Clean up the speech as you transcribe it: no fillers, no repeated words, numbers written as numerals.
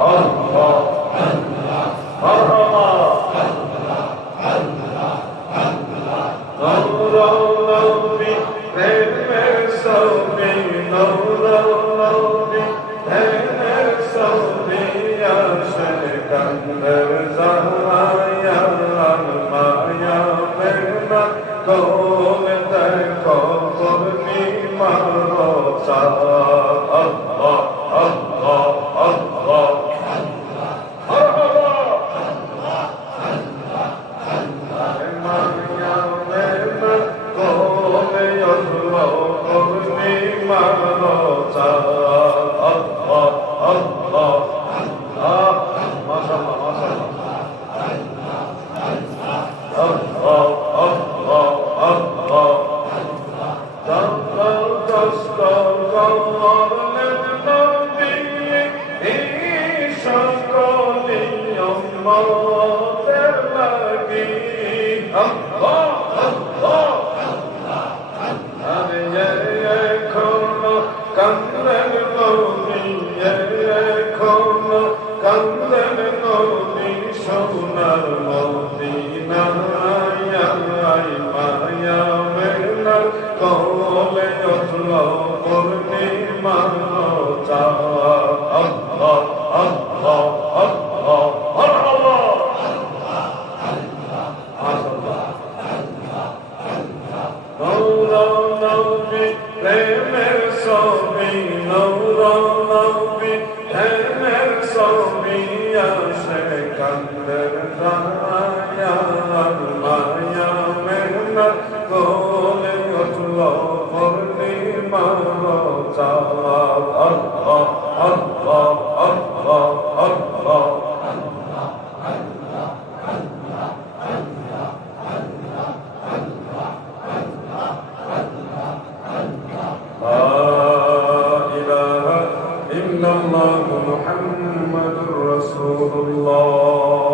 আল্লাহ মারহাবা নূর নবী প্রেমের ছবি নূর নবী প্রেমের ছবি আসে কান্দের জামায়া মায়া প্রেম কোল দেখো পূর্ণিমা রোজা আল্লাহ আল্লাহ আল্লাহ সোনার মদিনায় মায়া মেঘনার কোলে উঠল পূর্ণিমা রোজা আল্লাহ আল্লাহ আল্লাহ আল্লাহ নূর নবী প্রেমের ছবি নূর নবী প্রেমের ছবি আসে কান্দের জামায়া মায়া মেঘনা কোলে উঠল পূর্ণিমা রোজা আল্লাহ আল্লাহ আল্লাহ আল্লাহ إلا الله محمد رسول الله